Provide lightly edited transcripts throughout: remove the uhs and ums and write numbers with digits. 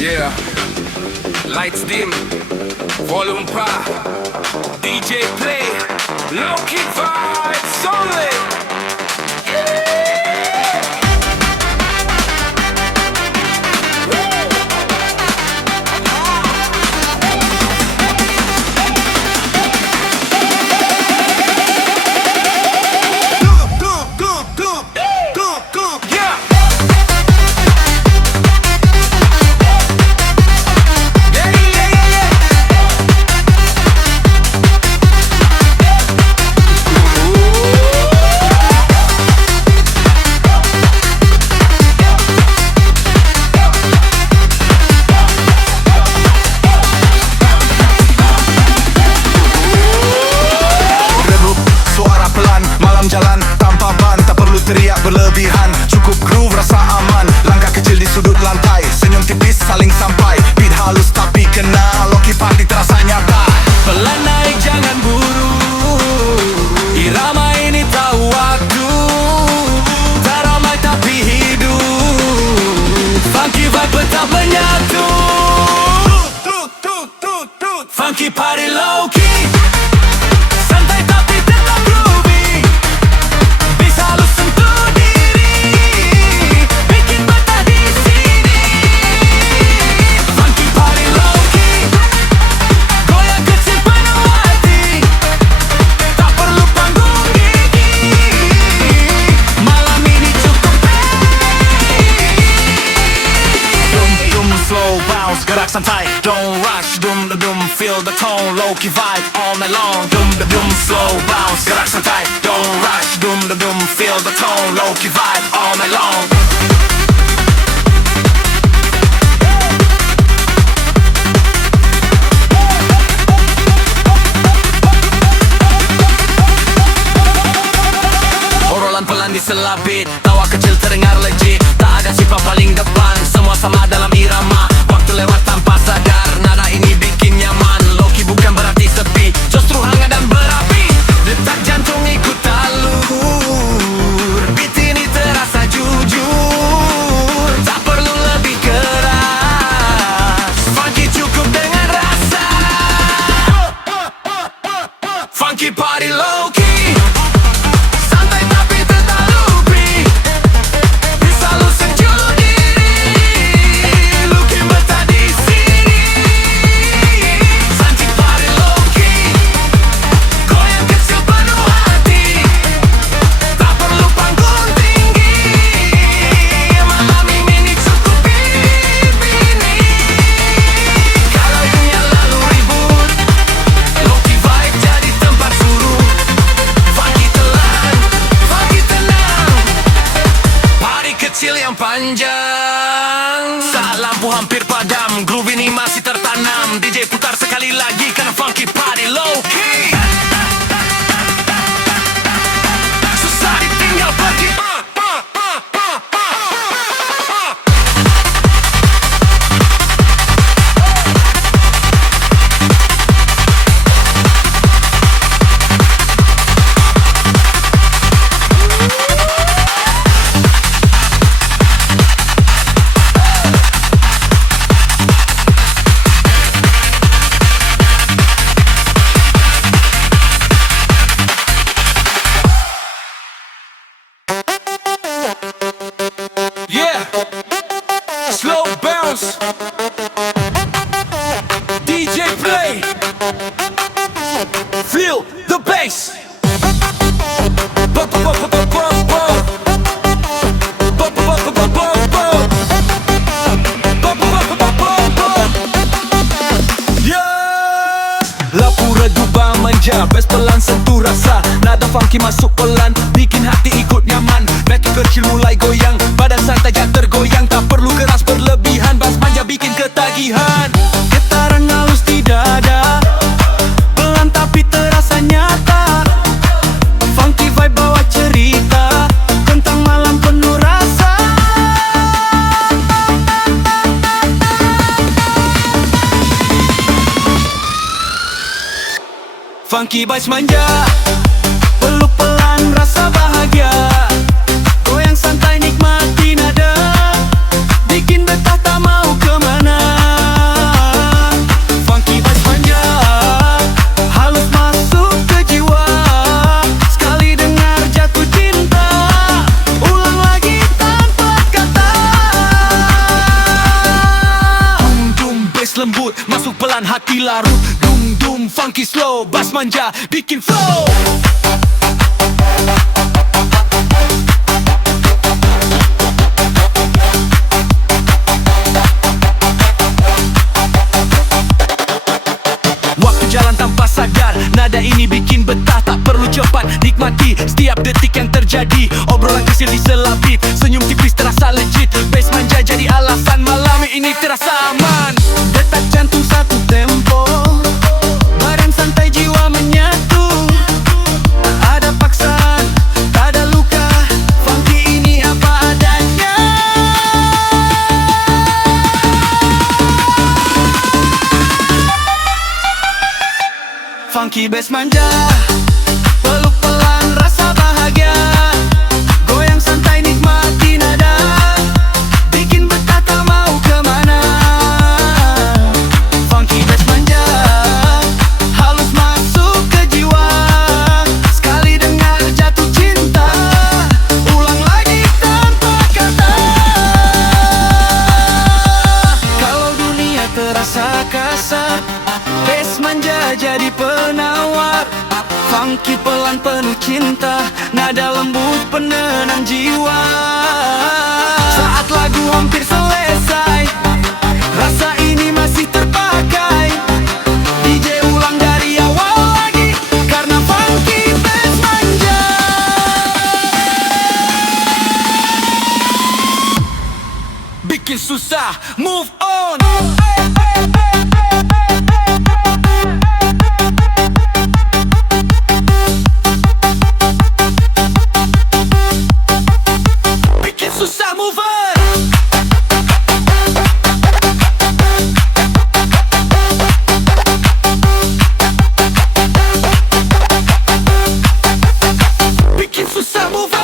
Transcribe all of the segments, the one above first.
Yeah, lights dim, volume power, DJ play, low key vibes only. Jalan tanpa ban, tak perlu teriak berlebihan. Cukup groove, rasa aman. Langkah kecil di sudut lantai, senyum tipis saling sampai. Beat halus tapi kena, Loki party terasa nyata. Pelan naik jangan buru, irama ini tahu waktu. Tak ramai tapi hidup, funky vibe tetap menyatu. Funky party low key, santai tapi tetap groovy. Bisa lu sentuh diri, bikin betah di sini. Funky party low key, goyang kecil penuh hati. Tak perlu panggung gigi, malam ini cukup Dum dum slow bounce, gerak santai, don't rush. Dum dum feel the tone, low-key vibe all night long. Dum dum slow bounce, gerak santai, don't rush. Dum dum feel the tone, low-key vibe all night long. Obrolan pelan diselapit, tawa kecil terdengar legit. Tak ada siapa paling depan, semua sama dalam irama. Waktu lewat tanpa sadar, nada ini bikin nyaman. Loki bukan berarti sepi, justru hangat dan berapi. Detak jantung ikut alur, beat ini terasa jujur. Tak perlu lebih keras, funky cukup dengan rasa. Funky party low key, santai tapi tetap lupi. Bisa lu sentuh diri, looking betah di sini. Funky party low key, goyang kecil penuh hati. Tak perlu panggung tinggi, malam ini cukup ini. Kalau dunia lalu ribut, low-key vibe jadi tempat suruh. Funky telan, funky tenang, party kecil yang panjang. Saat lampu hampir padam, groove ini masih tertanam. DJ putar sekali lagi karena funky party low key. Susah ditinggal pergi. Yeah, slow bounce, DJ play, feel the bass. Bum, bum, bum, bum, bum, bum. Bum, bum, bum, bum, bum, bum. Bum, bum, bum, bum, bum, bum. Yeah. Lapu reduba manja, bass pelan sentuh rasa. Nada funky masuk pelan, bikin hati ikut nyaman. Back kecil mulai goyang, badan santai gak tergoyang. Tak perlu keras berlebihan, bass manja bikin ketagihan. Getaran halus di dada, pelan tapi terasa nyata. Funky vibe bawa cerita tentang malam penuh rasa. Funky bass manja, peluk pelan rasa bahagia. Goyang santai nikmati nada, bikin betah tak mau kemana. masuk pelan hati larut. Dum dum funky slow, bass manja bikin flow. Waktu jalan tanpa sadar, nada ini bikin betah. Tak perlu cepat, nikmati setiap detik yang terjadi. Obrolan kecil diselapit, senyum tipis terasa legit. Bass manja jadi alasan malam ini terasa aman. Detak jantung satu tempo, badan santai jiwa menyatu. Tak ada paksaan, tak ada luka. Funky ini apa adanya. Funky bass manja, peluk pelan rasa bahagia. Goyang santai nikmati nada, bikin betah tak mau kemana. Funky bass manja, halus masuk ke jiwa. Sekali dengar jatuh cinta, ulang lagi tanpa kata. Kalau dunia terasa kasar, bass manja jadi penawar. Funky pelan penuh cinta, nada lembut penenang jiwa. Saat lagu hampir selesai, rasa ini masih terpakai. DJ ulang dari awal lagi, karena funky bass manja. Bikin susah, move on. Susah move on. Bikin susah move on.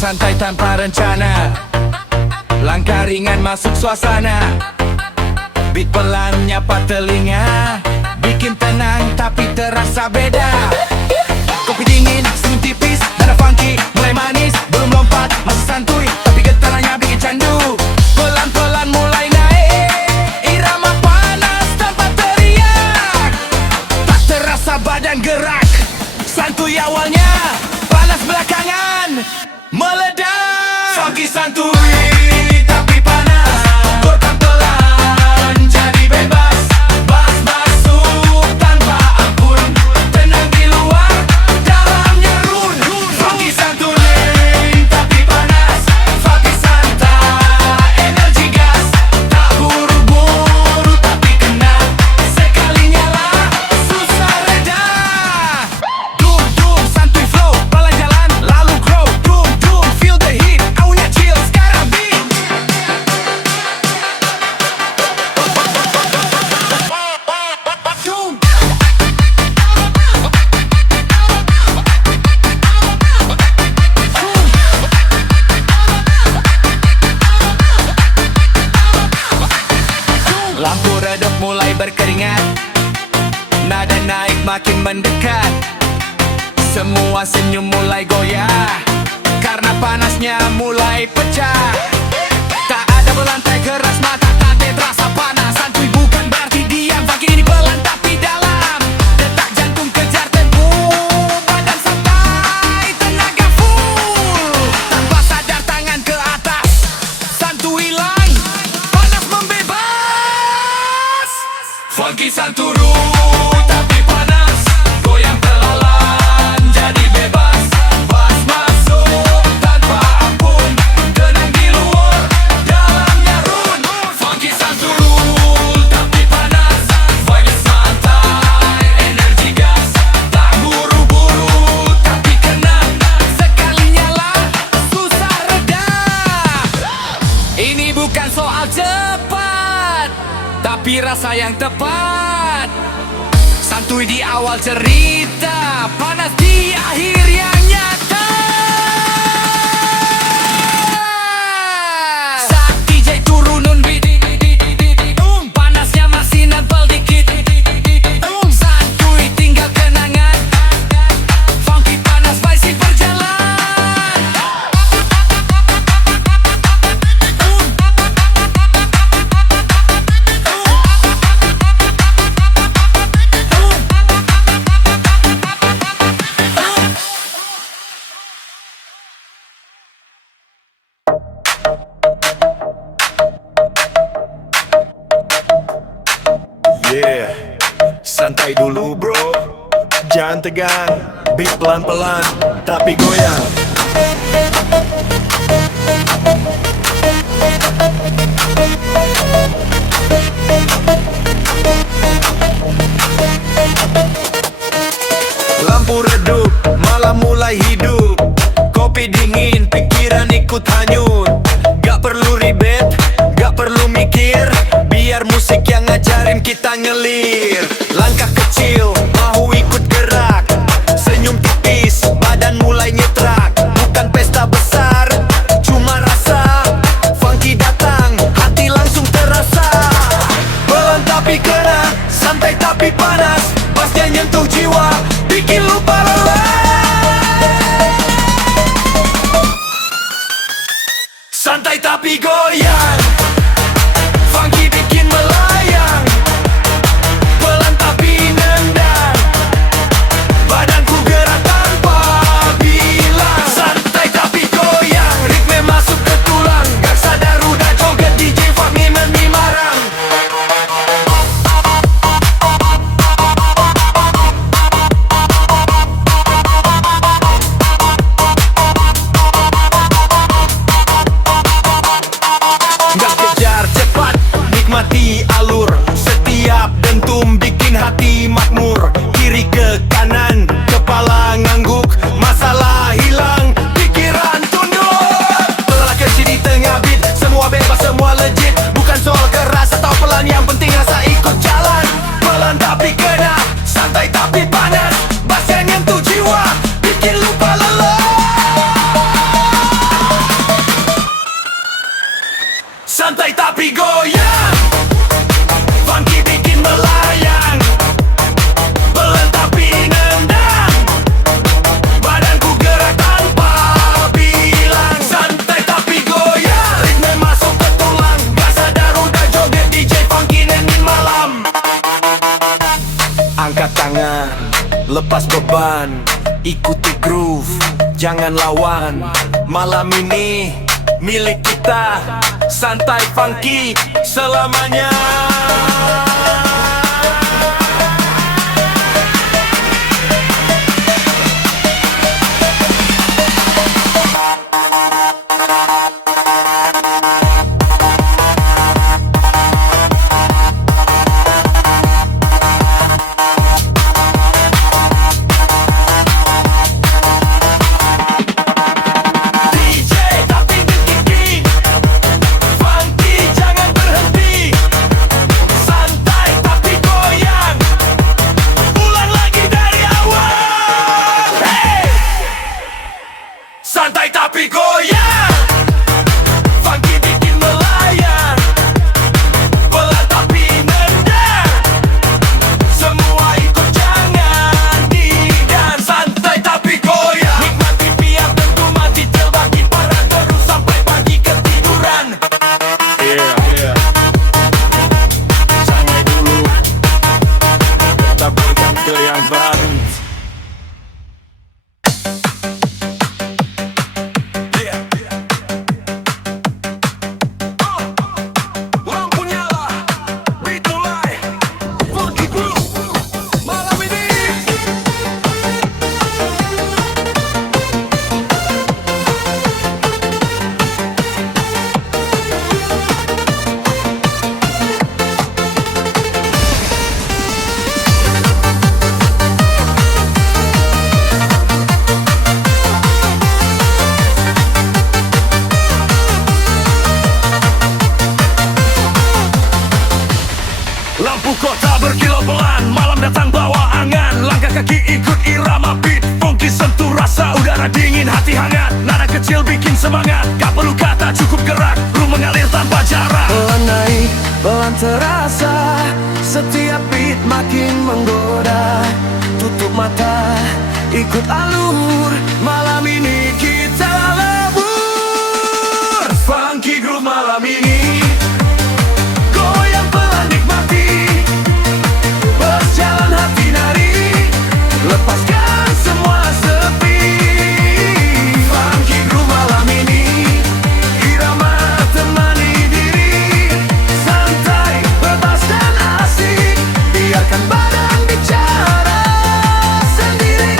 Santai tanpa rencana, langkah ringan masuk suasana. Beat pelan nyapa telinga, bikin tenang tapi terasa beda. Kopi dingin, senyum tipis, nada funky mulai manis. Belum lompat, masih santuy, tapi getarannya bikin candu. Pelan-pelan mulai naik, irama panas tanpa teriak. Tak terasa badan gerak, santuy awalnya, panas belakangan meledak. Funky santuy tapi panas, gotak pelan jadi bebas. Bass masuk tanpa ampun, tenang di luar, dalamnya run. Funky santuy tapi panas, funky santai, energi gas. Tak buru-buru tapi kena, sekali nyala susah reda. Dum dum santuy flow, pelan jalan lalu grow. Dum dum feel the heat, aunya chill sekarang beat. Dum. Lampu redup mulai berkeringat, nada naik makin mendekat. Semua senyum mulai goyah, karena panasnya mulai pecah. Tak ada belantai keras, mata tak terasa panas. Santuy bukan berarti diam, funky ini pelan tapi dalam. Detak jantung kejar tempo, badan santai, tenaga full. Tanpa sadar tangan ke atas, santuy hilang, panas membebas. Funky santuru tapi panas, goyang pelan jadi bebas. Bass masuk tanpa ampun, tenang di luar. tapi rasa yang tepat. Santuy di awal cerita, panas di akhir yang nyata. Saat DJ turunin beat, panasnya masih nempel dikit. Santuy tinggal kenangan, funky panas spicy berjalan. Yeah, santai dulu bro, jangan tegang, beat pelan-pelan, tapi goyang. Lampu redup, malam mulai hidup. Kopi dingin, pikiran ikut hanyut. Gak perlu ribet, gak perlu mikir, biar musik yang ngajarin kita ngelir. Langkah kecil, mau ikut gerak, senyum tipis, badan mulai nyetrak. Bukan pesta besar, cuma rasa funky datang, hati langsung terasa. Pelan tapi kena, santai tapi panas, pasnya nyentuh jiwa, bikin lupa lelah. Santai tapi goyang, funky bikin melayang. Pelan tapi nendang, badanku gerak tanpa bilang. Santai tapi goyang, ritme masuk ke tulang. Gak sadar udah joget, DJ Fahmi marang. Gak kejar cepat, nikmati alur. Setiap dentum bikin hati makmur. Kiri ke kanan, kepala ngangguk. Masalah hilang, pikiran tunduk. Pelakon di tengah beat, semua bebas, semua legit. Bukan soal keras atau pelan, yang penting rasa ikut jalan. Pelan tapi kena, santai tapi panas, bass yang nyentuh jiwa, bikin lupa lelah. Santai tapi goyang, funky bikin melayang. Pelan tapi nendang, badanku gerak tanpa bilang. Santai tapi goyang, ritme masuk ke tulang. Gak sadar udah joget, DJ Funky nenin malam. Angkat tangan, lepas beban, ikuti groove, jangan lawan. Malam ini milik kita, santai funky selamanya. DJ tapi bikin king, funky jangan berhenti. Santai Udara dingin, hati hangat, nada kecil bikin semangat. Gak perlu kata, cukup gerak, ru mengalir tanpa jarak. Pelan naik, pelan terasa, setiap beat makin menggoda. Tutup mata, ikut alur, malam ini kita lebur. Funky groove malam ini, goyang pelan nikmati, berjalan hati nari, lepaskan semua sepi. Funky groove malam ini, irama temani diri, santai, bebas dan asik, biarkan badan bicara sendiri.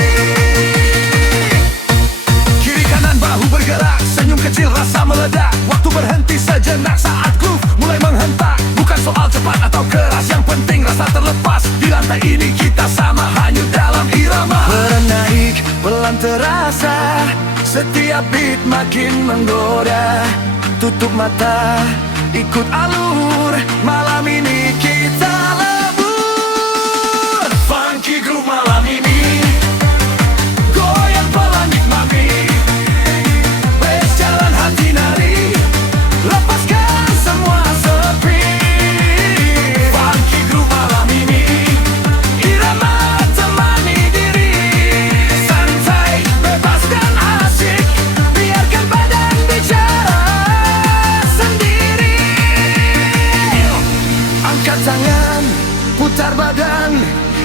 Kiri kanan bahu bergerak, senyum kecil rasa meledak. Waktu berhenti sejenak saat groove mulai menghentak. Bukan soal cepat atau keras, yang penting rasa terlepas. Di lantai ini kita sama, hanyut dalam irama. Pelan naik, pelan terasa, setiap beat makin menggoda. Tutup mata, ikut alur, malam ini kita lebur. Funky groove malam ini, goyang pelan nikmati, Berjalan hati nari, lepaskan semua sepi. funky groove malam ini, Irama temani diri, santai, bebas dan asik, biarkan badan bicara sendiri. Angkat tangan, putar badan,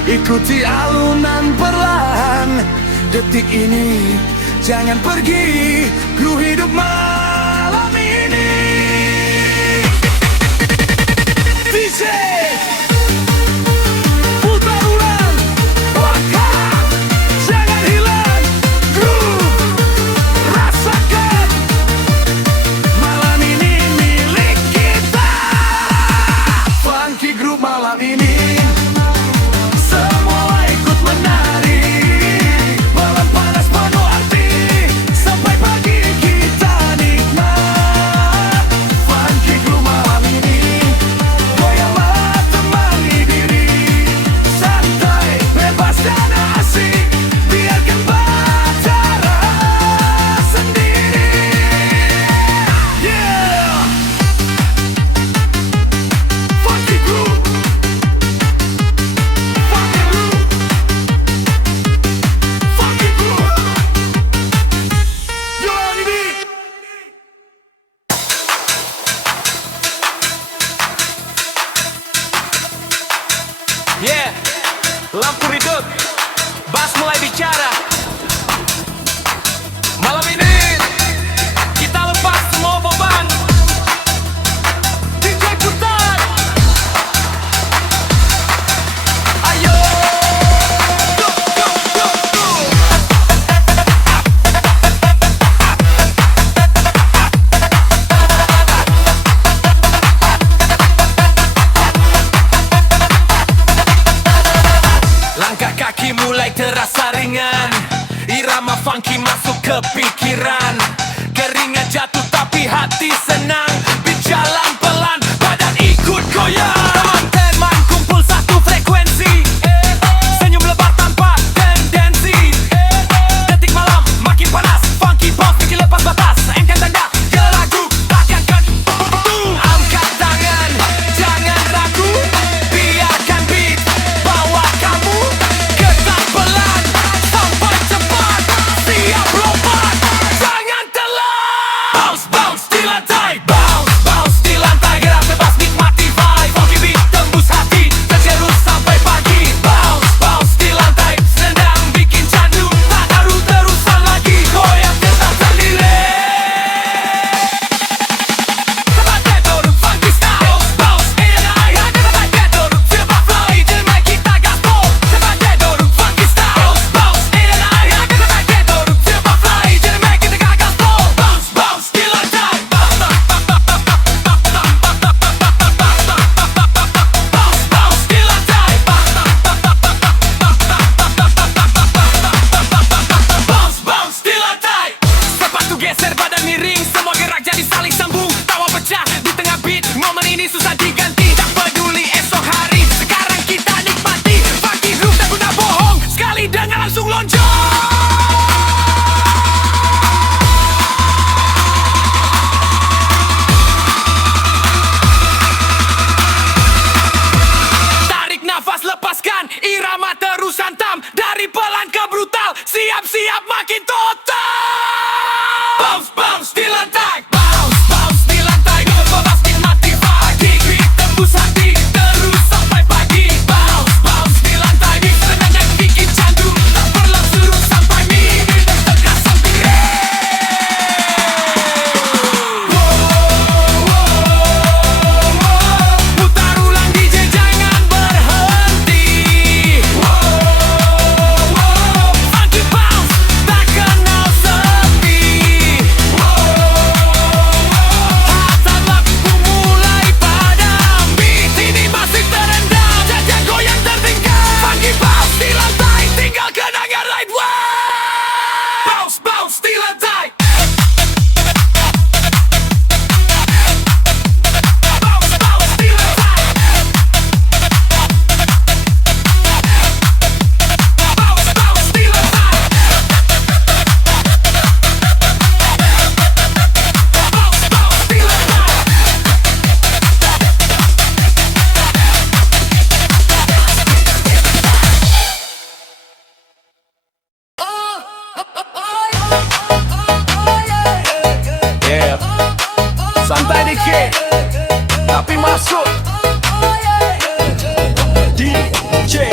ikuti alunan perlahan. Detik ini, jangan pergi, ku hidup malam ini. DJ putar ulang, waka, jangan hilang, groove, rasakan, malam ini milik kita. Funky groove malam ini, semua ikut menari, malam panas penuh arti, sampai pagi kita nikmat. Funky groove malam ini, goyanglah temani diri, santai, bebas dan asik, biarkan bicara sendiri. Yeah, funky groove, funky groove, funky groove. You already beat. Yeah, lampu redup, bass mulai bicara. Malam ini kita lepas semua beban. DJ putar, ayo. Go, go, go, go. Langkah kaki mulai terasa ringan, irama funky masuk ke pikiran. Keringat jatuh tapi hati senang, berjalan pelan, badan ikut goyang. Teman-teman kumpul satu frekuensi, senyum lebar tanpa tendensi. Detik malam makin panas, funky bounce bikin lepas batas. Engkan tanda ke lagu, takkan angkat tangan, jangan ragu, biarkan beat bawa kamu. Ketak pelan, sampai cepat, siap lompat, jangan telat. Bounce, bounce di lantai, bounce, bounce di lantai, gerak bebas nikmati vibe. Funky beat tembus hati, tergerus sampai pagi. Bounce, bounce di lantai, senang bikin candu, tak taruh terusan lagi, goyang tetap sendiri. Tempat tidur, funky style, bounce in the night. Tempat tidur, feel my flow, jadi kita gaspol. Tempat tidur, funky style, bounce in the night. Tempat tidur, feel my flow, jadi kita gaspol. Bounce, bounce di lantai, bounce, bounce di lantai, bounce, bounce di lantai. Sepatu geser, badan miring, semua gerak jadi saling sambung. Tawa pecah di tengah beat, momen ini susah diganti. Tak peduli esok hari, sekarang kita nikmati. Funky groove tak guna bohong, sekali dengar langsung lonjong. santai dikit tapi masuk DJ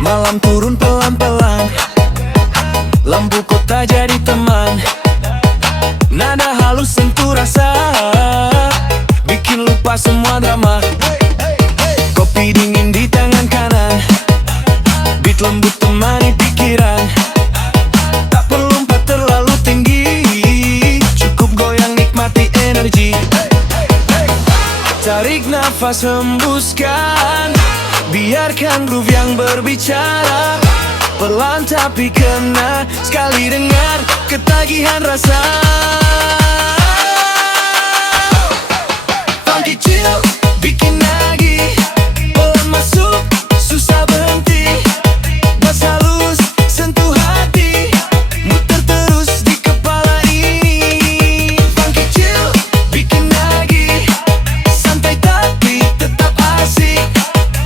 malam turun pelan-pelan, lampu kota jadi teman. Nada halus sentuh rasa, bikin lupa semua drama. Kopi dingin di tangan kanan, beat lembut temani pikiran. Tak perlu lompat terlalu tinggi, cukup goyang nikmati energi. Tarik nafas hembuskan, biarkan groove yang berbicara. Pelan tapi kena, sekali dengar ketagihan rasa. Funky chill, bikin nagih. Pelan masuk, susah berhenti. Bass halus, sentuh hati. Muter terus di kepala ini. Funky chill, bikin nagih. Santai tapi tetap asik.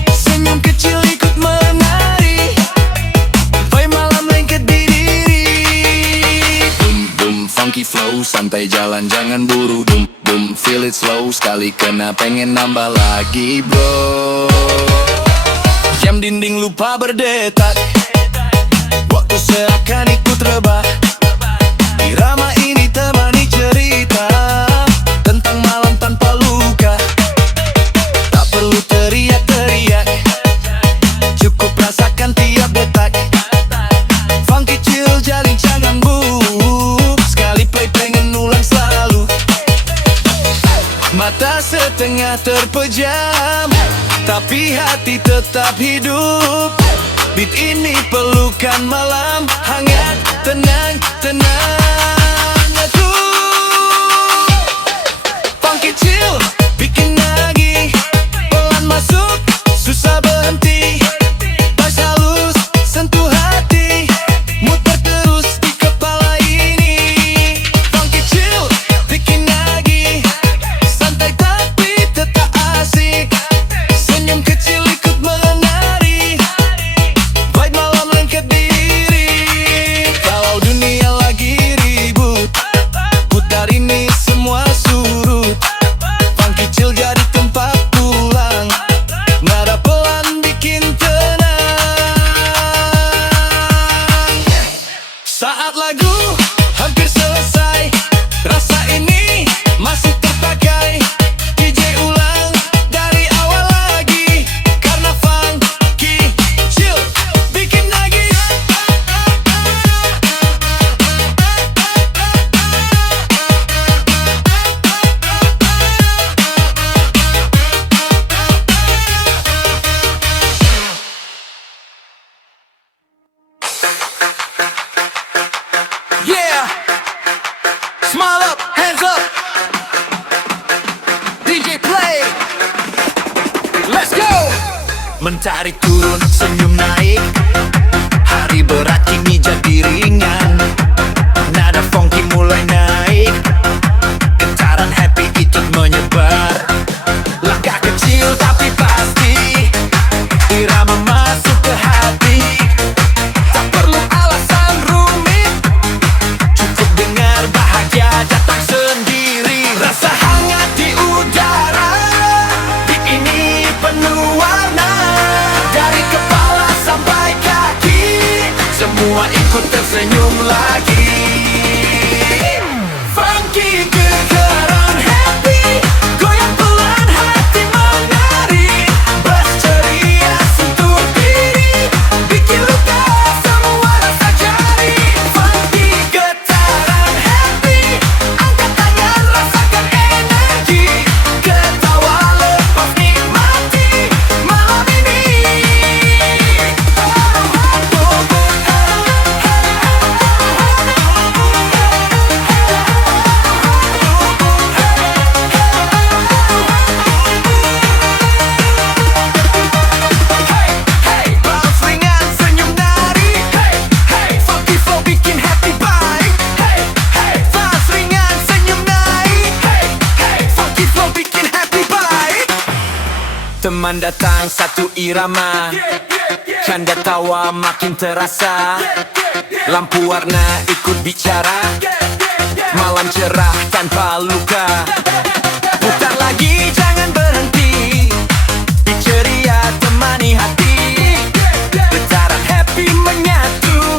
Senyum kecil ikut menari. Vibe malam lengket di diri. Boom boom funky flow, santai jalan jangan buru. Boom boom feel it slow, sekali kena pengen nambah lagi bro. Jam dinding lupa berdetak, waktu seakan ikut rebah. Irama ini temani cerita tentang malam tanpa luka. Tak perlu teriak-teriak, cukup rasakan tiap detak. Funky chill jalin canggung, sekali play pengen ulang selalu. Mata setengah terpejam, tapi hati tetap hidup. Beat ini pelukan malam, hangat, tenang, tenang aku. Funky chill, bikin nagih. Pelan masuk, susah berhenti. Bass halus, sentuh hati. Muter terus di kepala ini. Funky chill, bikin nagih. Santai tapi tetap asik. Senyum kecil ikut menari. Vibe malam lengket diri. Kalau dunia lagi ribut, putar ini semua surut. Funky chill jadi tempat pulang. Nada pelan bikin tenang. Saat lagu hampir selesai, rasa ini masih terpakai. DJ ulang dari awal lagi, karena funky chill bikin lagi. Yeah, smile up, hands up. DJ play, let's go. Mentari turun, senyum naik. Hari berat kini jadi ringan. Nada funky mulai naik. Getaran happy ikut menyebar. Langkah kecil tapi pasti. Irama masuk ke hati. Tak perlu alasan rumit, cukup dengar bahagia datang sendiri. Rasa hangat di udara, beat ini penuh warna. Dari kepala sampai kaki, semua ikut tersenyum lagi. Funky kegeran happy, goyang pelan hati menari. Bass ceria sentuh diri, bikin luka semua rasa jari. Funky getaran happy, angkat tangan rasakan energi. Ketawa lepas nikmati malam ini. teman datang satu irama, canda tawa makin terasa, lampu warna ikut bicara, malam cerah tanpa luka. Putar lagi jangan berhenti, beat ceria temani hati, getaran happy menyatu,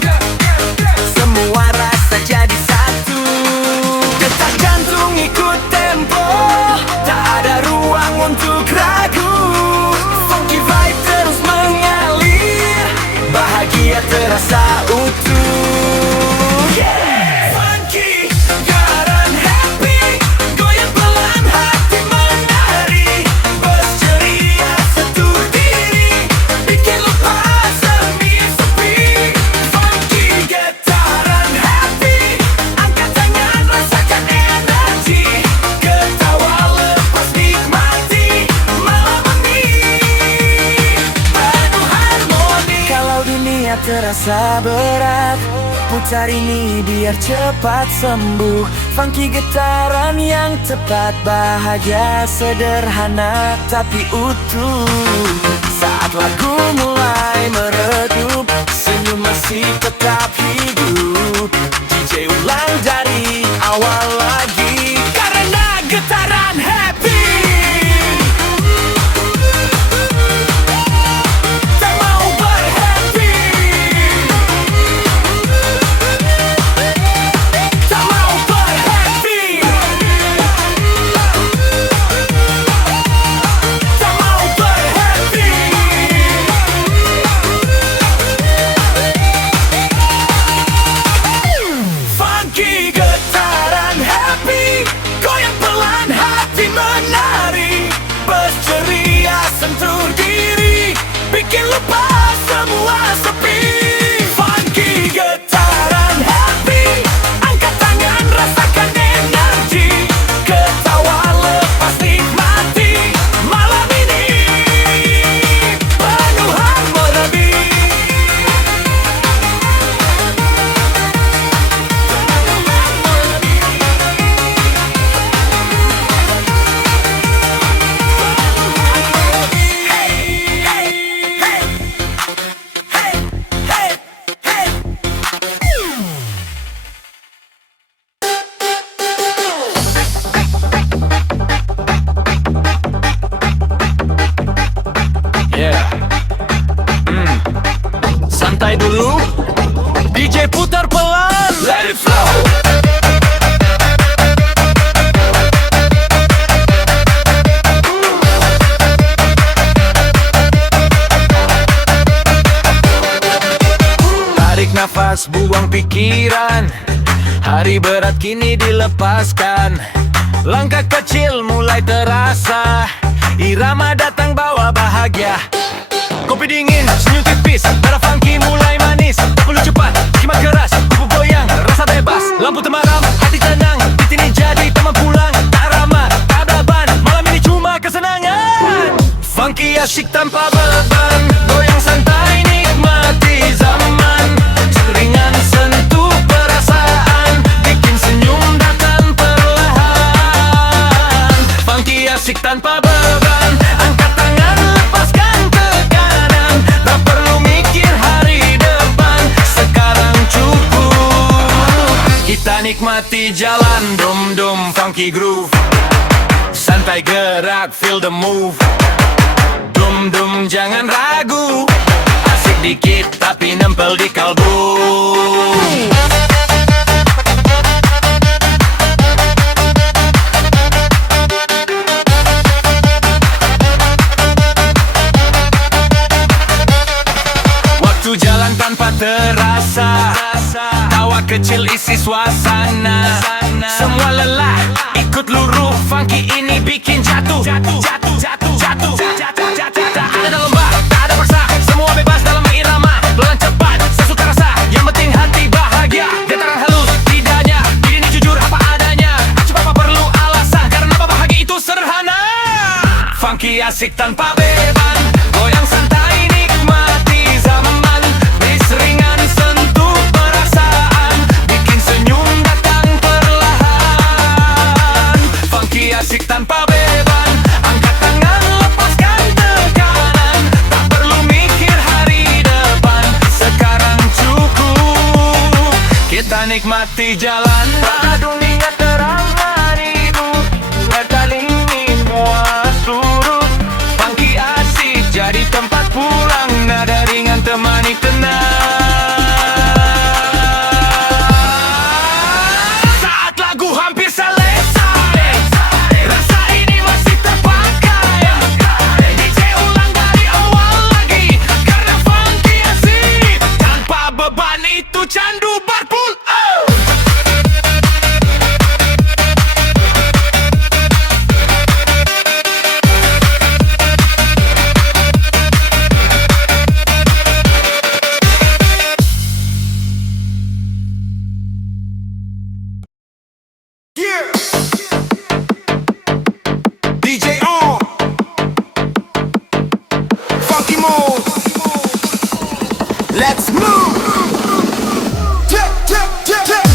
semua rasa jadi satu. Detak jantung ikut tempo, tak ada ruang untuk ragu. Funky vibe terus mengalir, bahagia terasa utuh. Funky, getaran happy, goyang pelan hati menari, bus ceria sentuh diri, bikin lupa semi sepi. Funky, getaran happy, angkat tangan rasakan energi, ketawa lepas nikmati malam ini penuh harmoni. Kalau dunia terasa berat, putar ini biar cepat sembuh. Funky getaran yang tepat, bahagia sederhana tapi utuh. Saat lagu mulai meredup, senyum masih tetap hidup. DJ ulang dari awal lagi, karena getaran happy. Tak mau berhappy, tak mau berhappy, tak mau berhappy. Funky getaran happy, goyang pelan hati menari, bus ceria sentuh diri, bikin lupa semua sepi. Funky getaran happy, angkat tangan rasakan energi, ketawa lepas nikmati malam ini penuh harmoni. Yeah. Santai dulu, DJ putar pelan, let it flow. Tarik nafas, buang pikiran, hari berat kini dilepaskan. Langkah kecil mulai terasa, irama datang bawa bahagia. Kopi dingin, senyum tipis, darah funky mulai manis. Tak perlu cepat, kimat keras, kupu goyang, rasa bebas. Lampu temaram, hati tenang, di sini jadi teman pulang. Tak ramah, tak ada ban, malam ini cuma kesenangan. Funky asyik tanpa beban, goyang santai nikmati zaman. Ringan sentuh perasaan, bikin senyum datang perlahan. Funky asyik tanpa beban, angkat tangan lepaskan tekanan. Tak perlu mikir hari depan, sekarang cukup. Kita nikmati jalan, dum dum funky groove. Santai gerak, feel the move. Dum dum jangan ragu, asik dikit tapi nempel di kalbu. Waktu jalan tanpa terasa, tawa kecil isi suasana. Semua lelah ikut luruh, funky ini bikin jatuh. Tak ada lomba, tak ada paksa, semua bebas dalam irama. Pelan cepat, sesuka rasa, yang penting hati bahagia. Getaran halus, lidahnya, diri ini jujur apa adanya. Coba apa perlu alasan, karena bahagia itu sederhana. Funky asik tanpa beban, goyang santai nikmati zaman. Bis ringan sentuh perasaan, bikin senyum datang perlahan. Funky asik tanpa beban, angkat tangan lepaskan tekanan. kita nikmati jalan. Pada dunia terang hidup, bertaling semua surut. Funky asik jadi tempat pulang, nada ringan temani tenang. Saat lagu hampir selesai, rasa ini masih terpakai. DJ ulang dari awal lagi, karena funky asik. Tanpa beban itu candu berpul. DJ on Funky mode. Let's move. Tip, tip, tip, tip.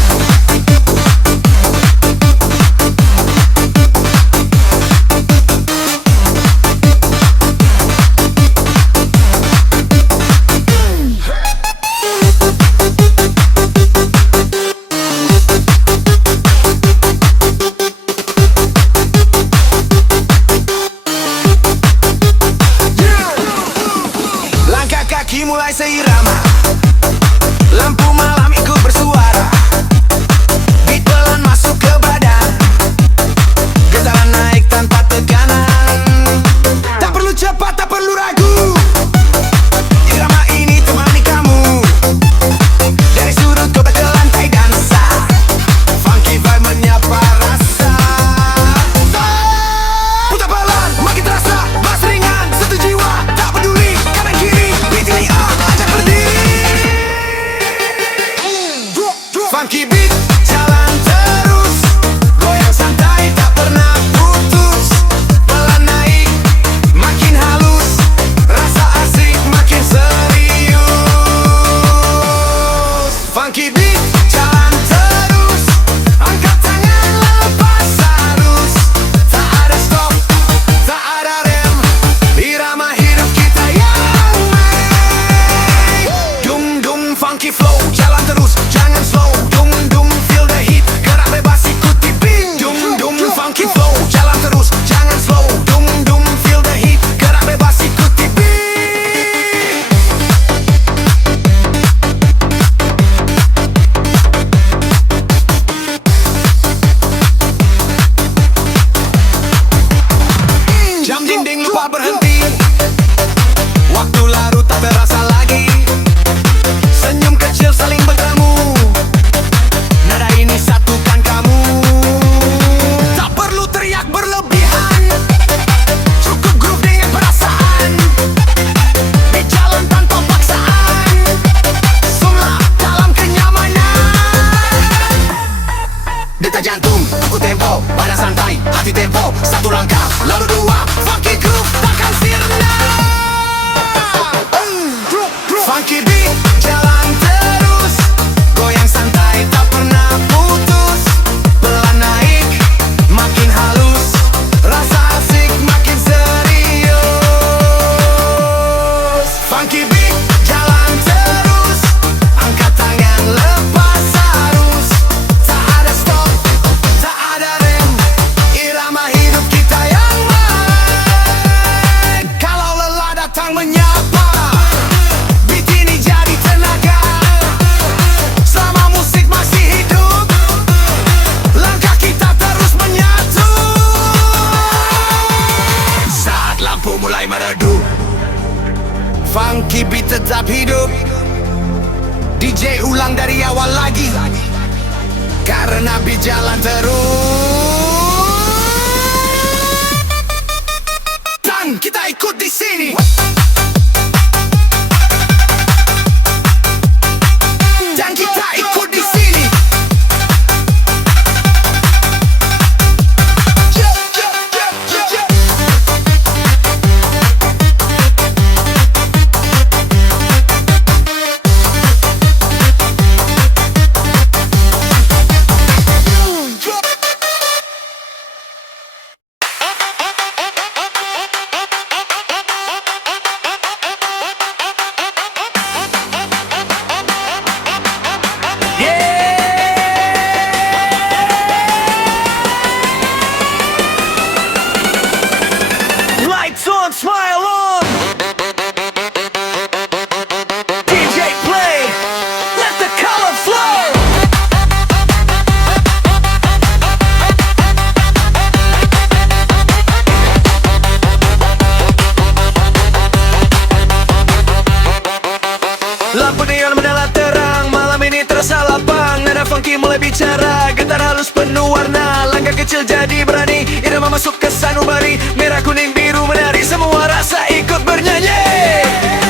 Langkah kaki mulai seirama, lampu malam ikut bersuara. Beat pelan masuk ke badan, getaran naik tanpa tekanan. Tak perlu cepat, tak perlu ragu, irama ini temani kamu. Dari sudut kota ke lantai dansa, funky vibe menyapa rasa. Putar pelan, makin terasa, bass ringan, satu jiwa, tak peduli kanan kiri. Beat ini ajak berdiri. Funky beat jalan terus, goyang santai tak pernah putus. Pelan naik, makin halus, rasa asik makin serius. Funky beat jalan terus, angkat tangan lepas arus. Tak ada stop, tak ada rem, irama hidup kita yang main. Dum dum funky flow, jalan terus, jangan slow. Dum dum feel the heat, gerak bebas ikuti beat. Dum dum funky flow, jalan terus, jangan slow. Dum dum feel the heat, gerak bebas ikuti beat. Jam dinding lupa berhenti, waktu larut tak terasa lagi. Senyum kecil saling bertemu, nada ini satukan kamu. Tak perlu teriak berlebihan, cukup groove dengan perasaan. Di jalan tanpa paksaan, semua dalam kenyamanan. Detak jantung, aku tempo, badan santai, hati tempo. Satu langkah, lalu dua, funky groove takkan sirna. Funky beat jalan terus, goyang santai tak pernah putus. Pelan naik, makin halus, rasa asik makin serius. Funky beat jalan terus, angkat tangan lepas arus. Tak ada stop, tak ada rem, irama hidup kita yang lain. Kalau lelah datang menyapa, beat ini jadi tenaga. Selama musik masih hidup, langkah kita terus menyatu. Saat lampu mulai meredup, funky beat tetap hidup. DJ ulang dari awal lagi, karena beat jalan terus. Dan kita ikut di sini. Dan kita ikut di sini. bicara, getar halus penuh warna. Langkah kecil jadi berani, irama masuk ke sanubari. Merah kuning biru menari, semua rasa ikut bernyanyi.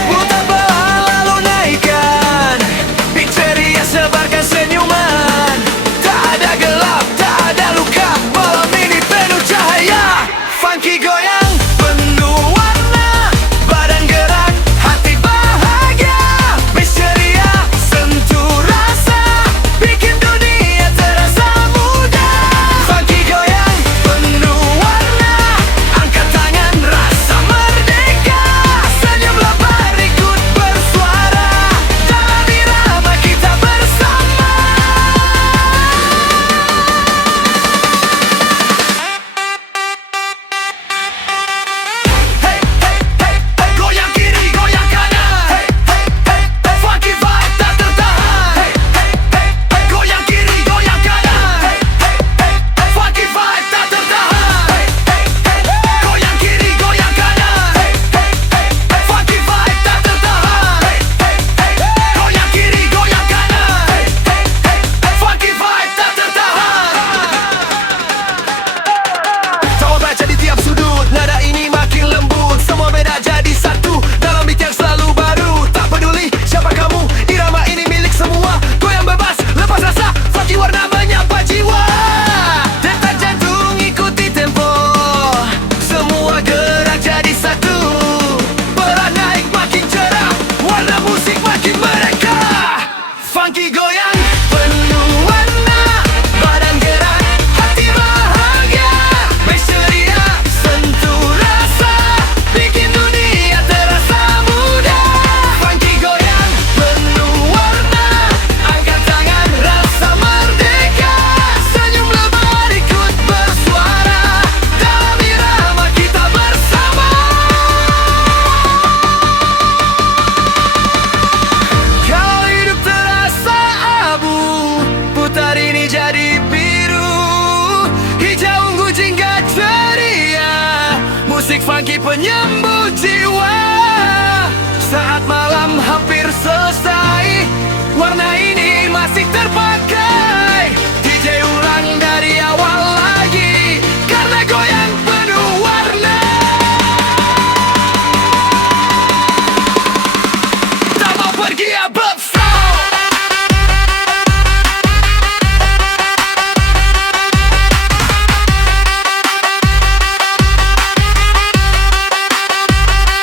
Putar pelan lalu naikkan, beat ceria sebarkan senyuman. Tak ada gelap, tak ada luka, malam ini penuh cahaya. Funky goyang penuh warna, badan gerak, hati bahagia. Beat ceria sentuh rasa, bikin dunia terasa mudah. Funky goyang penuh warna, angkat tangan rasa merdeka. Senyum lebar ikut bersuara, dalam irama kita bersama. Hey, hey, hey, hey, goyang kiri, goyang kanan. Hey, hey, hey, hey, funky vibe tak tertahan. Hey, hey, hey, hey, goyang kiri, goyang kanan. Hey, hey, hey, hey, funky vibe tak tertahan. Hey, hey, hey, goyang kiri, goyang kanan. Hey, hey, hey, hey, funky vibe tak tertahan. Hey, hey, hey, goyang kiri, goyang kanan. Hey, hey, hey, funky vibe tak tertahan. Tak baca di tiap sudut, nada ini makin lembut. Semua beda jadi satu, dalam beat yang selalu baru. Tak peduli siapa kamu, irama ini milik semua. Goyang bebas, lepas rasa, funky warna menyapa jiwa. Detak jantung ikuti tempo, semua gerak jadi satu. Pelan naik makin cerah, warna musik makin mereka. Funky goyang penuh warna, badan gerak, hati bahagia. Beat ceria sentuh rasa, bikin dunia terasa mudah. Funky goyang penuh warna, angkat tangan rasa merdeka. Senyum lebar ikut bersuara, dalam irama kita bersama. Kalau hidup terasa abu, putar ini jadi biru. Hijau ungu jingga ceria, musik funky penyembuh jiwa. Saat malam hampir selesai, warna ini masih terpakai. DJ ulang dari awal lagi, karena goyang penuh warna. Tak mau pergi above flow.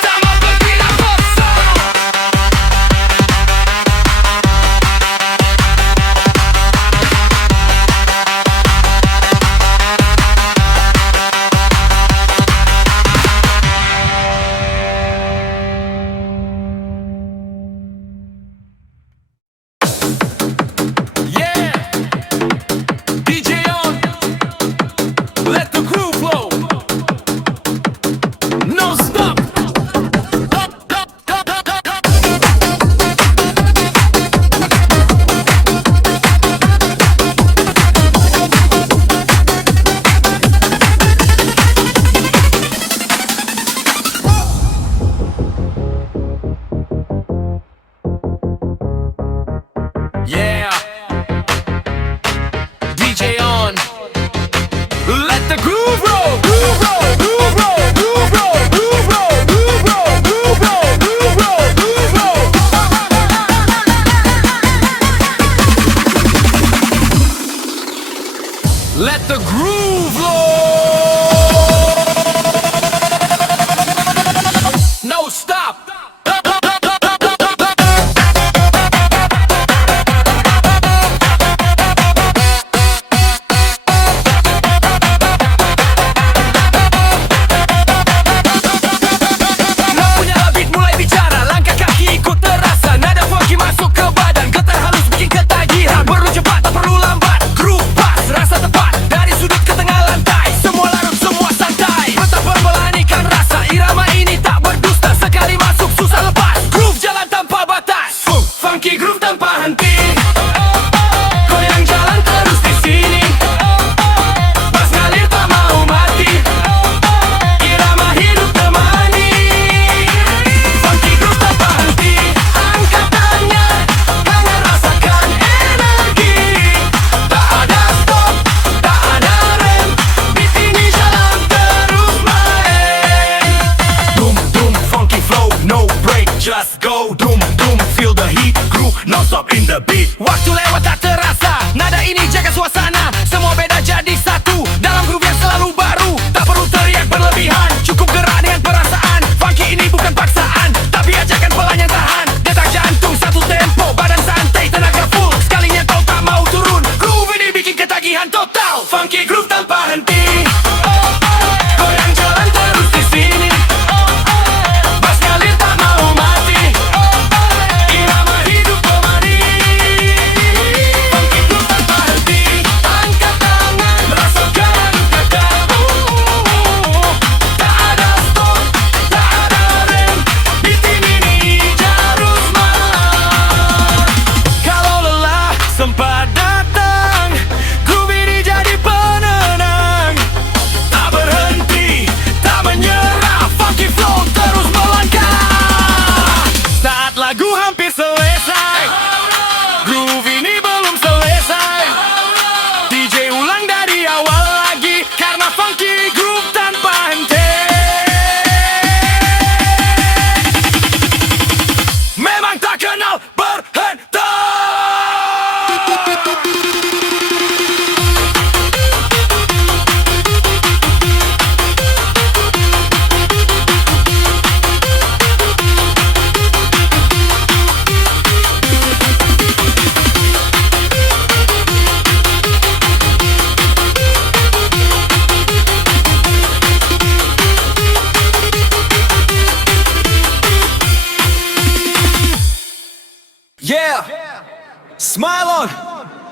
Tak mau pergi above flow. Yeah, DJ on, let the groove flow. No stop. Yeah, DJ on, let the groove roll, groove roll, groove roll, groove roll, groove roll, groove roll, groove roll, groove roll, groove roll. Let the groove roll. No stop. Lampunya beat mulai bicara, langkah kaki ikut terasa. Nada funky masuk ke badan, getar halus bikin ketagihan. Perlu cepat tak perlu lambat, groove pas, rasa tepat. Dari sudut ke tengah lantai, semua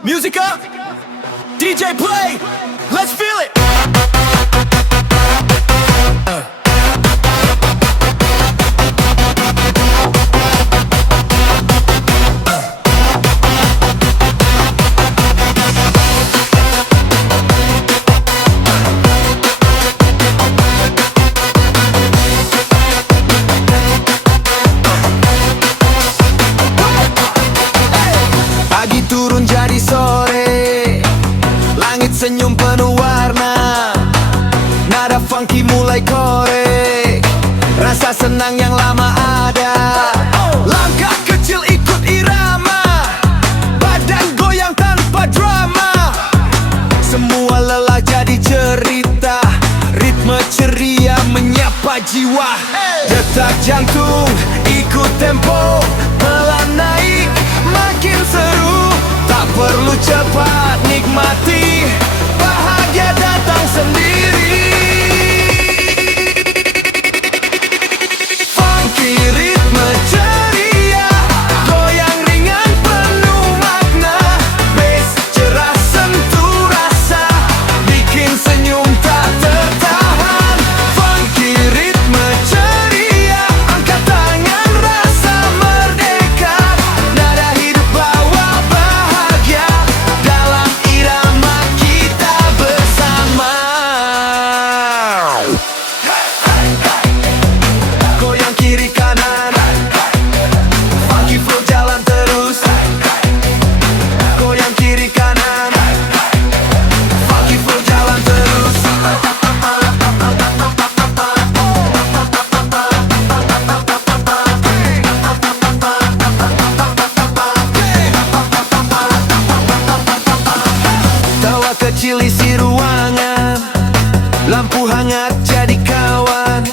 Music up, DJ play, let's feel it. Pagi turun jadi sore, langit senyum penuh warna, nada funky mulai korek, rasa senang yang lama ada. Langkah kecil ikut irama, badan goyang tanpa drama, semua lelah jadi cerita, ritme ceria menyapa jiwa. Detak jantung ikut tempo, pelan naik makin seru, tak perlu cepat nikmati, bahagia datang sendiri. Funky ritme ceria, goyang ringan penuh makna, bass cerah sentuh rasa, bikin senyum tak tertahan. Funky ritme ceria, angkat tangan rasa merdeka, nada hidup bawa bahagia, dalam irama kita bersama. Goyang kiri kanan, funky flow jalan terus. Goyang kiri kanan, funky flow jalan terus. Tawa kecil isi ruangan, lampu hangat jadi kawan,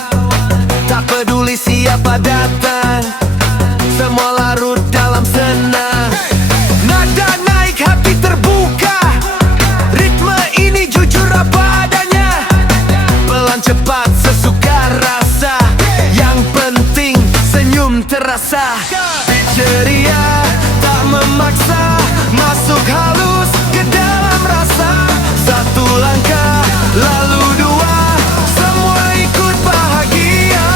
tak peduli siapa datang, semua larut dalam senang. Nada naik hati terbuka, ritme ini jujur apa adanya, pelan cepat sesuka rasa, yang penting senyum terasa. Beat ceria tak memaksa, masuk halus ke dalam rasa, satu langkah lalu dua, semua ikut bahagia.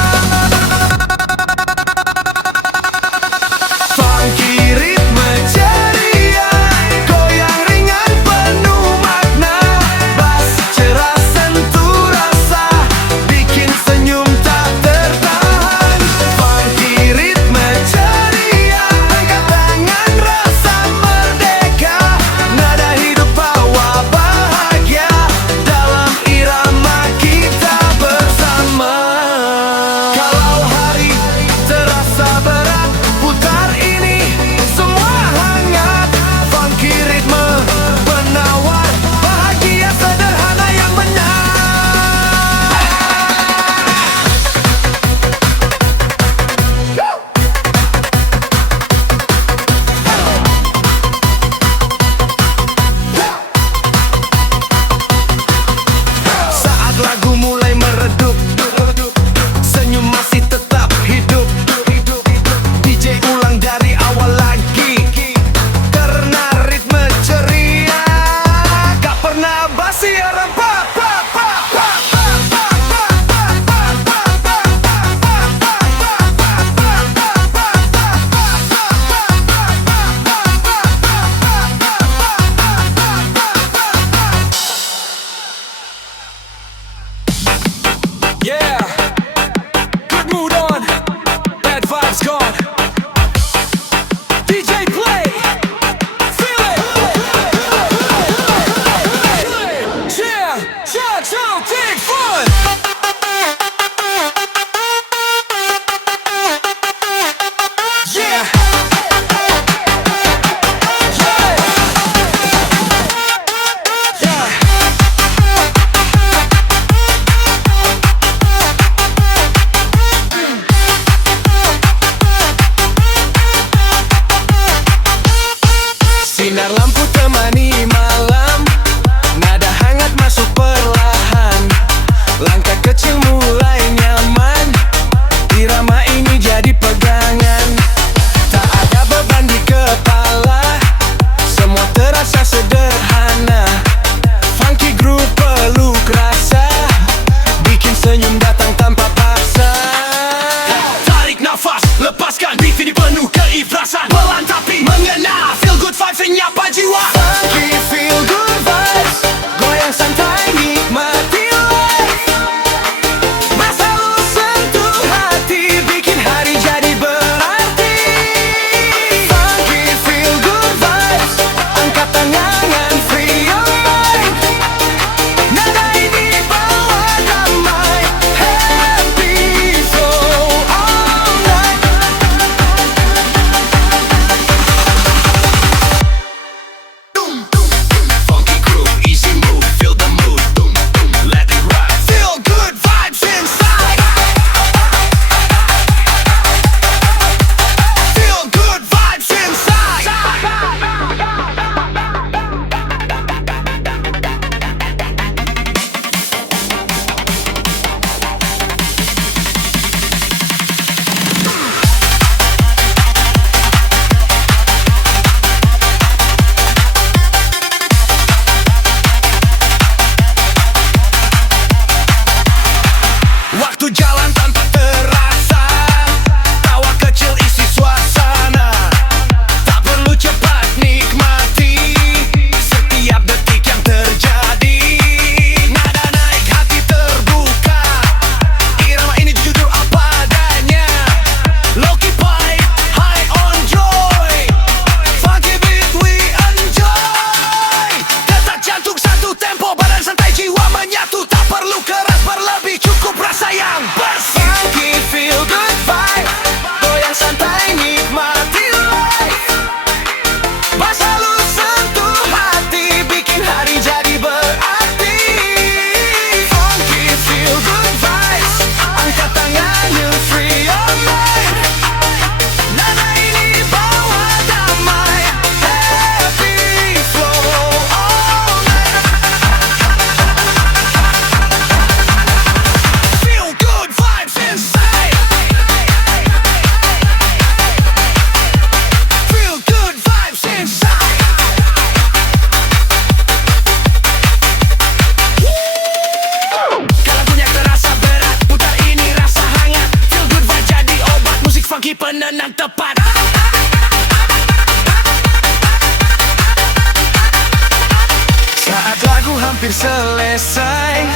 Saat lagu hampir selesai,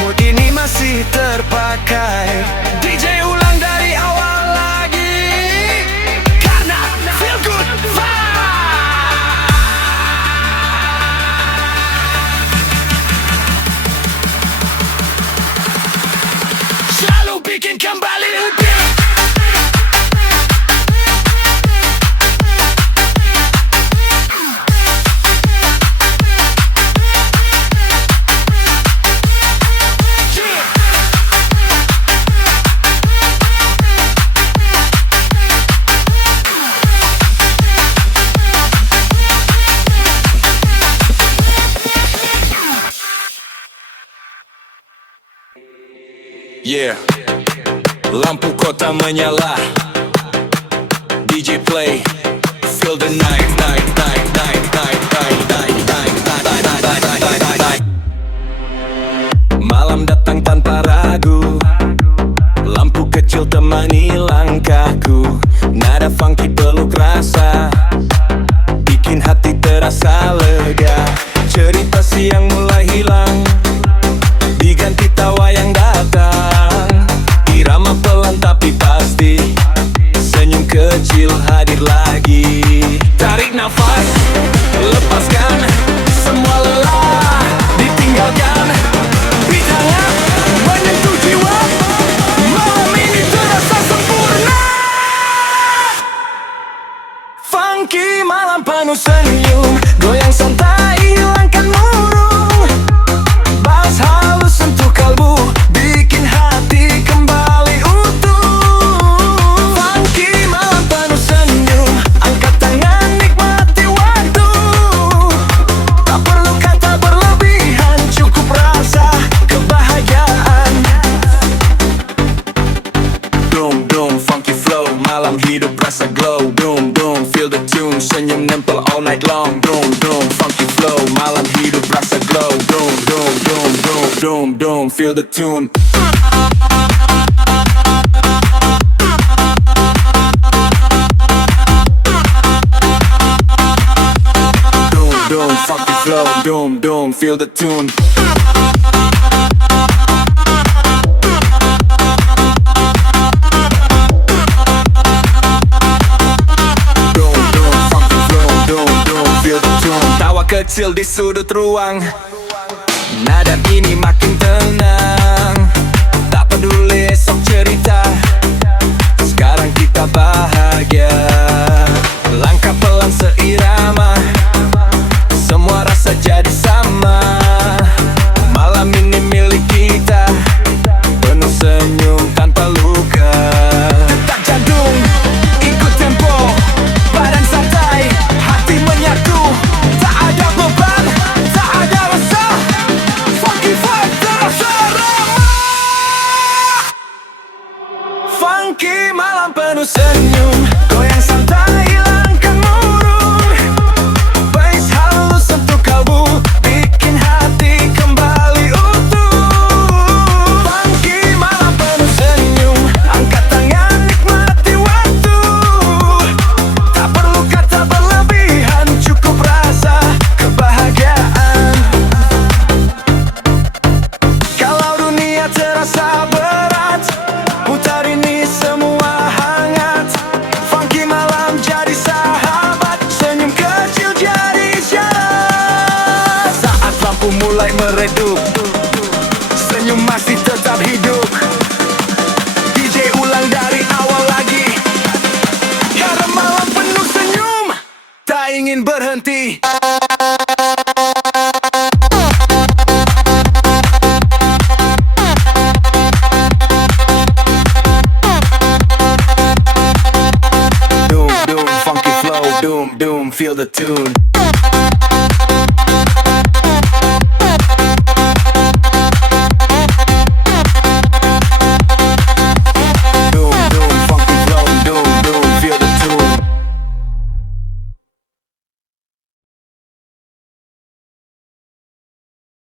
mood ini masih terpakai. DJ ulang dari awal lagi, karena feel good vibe. Selalu bikin kembali update. Yeah, lampu kota menyala, DJ play, feel the night, night, night, night, night, night, night, night, night, night, night, night. Malam datang tanpa ragu, lampu kecil temani langkahku. Nada funky peluk rasa, bikin hati terasa lega. Cerita siang mulai hilang, diganti tawa yang datang. Irama pelan tapi pasti, senyum kecil hadir lagi. Tarik nafas, lepaskan semua lelah, ditinggalkan. Beri tangan, menyentuh jiwa. Malam ini terasa sempurna. Funky malam penuh senyum, goyang santai hilangkan murung. Bass halus sentuh kalbu, bikin hati kembali utuh. Funky malam penuh senyum, angkat tangan nikmati waktu. Tak perlu kata berlebihan, cukup rasa kebahagiaan. Boom boom funky flow, malam hidup rasa glow. Boom boom feel the tune, senyum nempel all night long. Boom boom funky flow, malam hidup rasa glow. Boom boom boom boom boom boom feel the tune. Boom boom funky flow, boom boom feel the tune. Tawa kecil di sudut ruang, nada ini makin tenang. Tak peduli esok cerita, sekarang kita bahagia. Langkah pelan seirama, semua rasa jadi sama. Malam ini milik kita, penuh senyum tanpa luka. Detak jantung, ikut tempo, badan santai, hati menyatu. Tak ada beban, tak ada rasa, funky vibe terasa ramah. Funky malam penuh senyum, goyang santai hilangkan murung. Bass halus sentuh kalbu, bikin hati kembali utuh. Funky malam penuh senyum, angkat tangan nikmati waktu. Tak perlu kata berlebihan, cukup rasa kebahagiaan. Kalau dunia terasa berat, putar ini semua hangat. Funky malam jadi sahabat, senyum kecil jadi isyarat. Saat lampu mulai meredup, senyum masih tetap hidup. DJ ulang dari awal lagi, karena malam penuh senyum, tak ingin berhenti. Doom doom funky flow, doom doom feel the tune.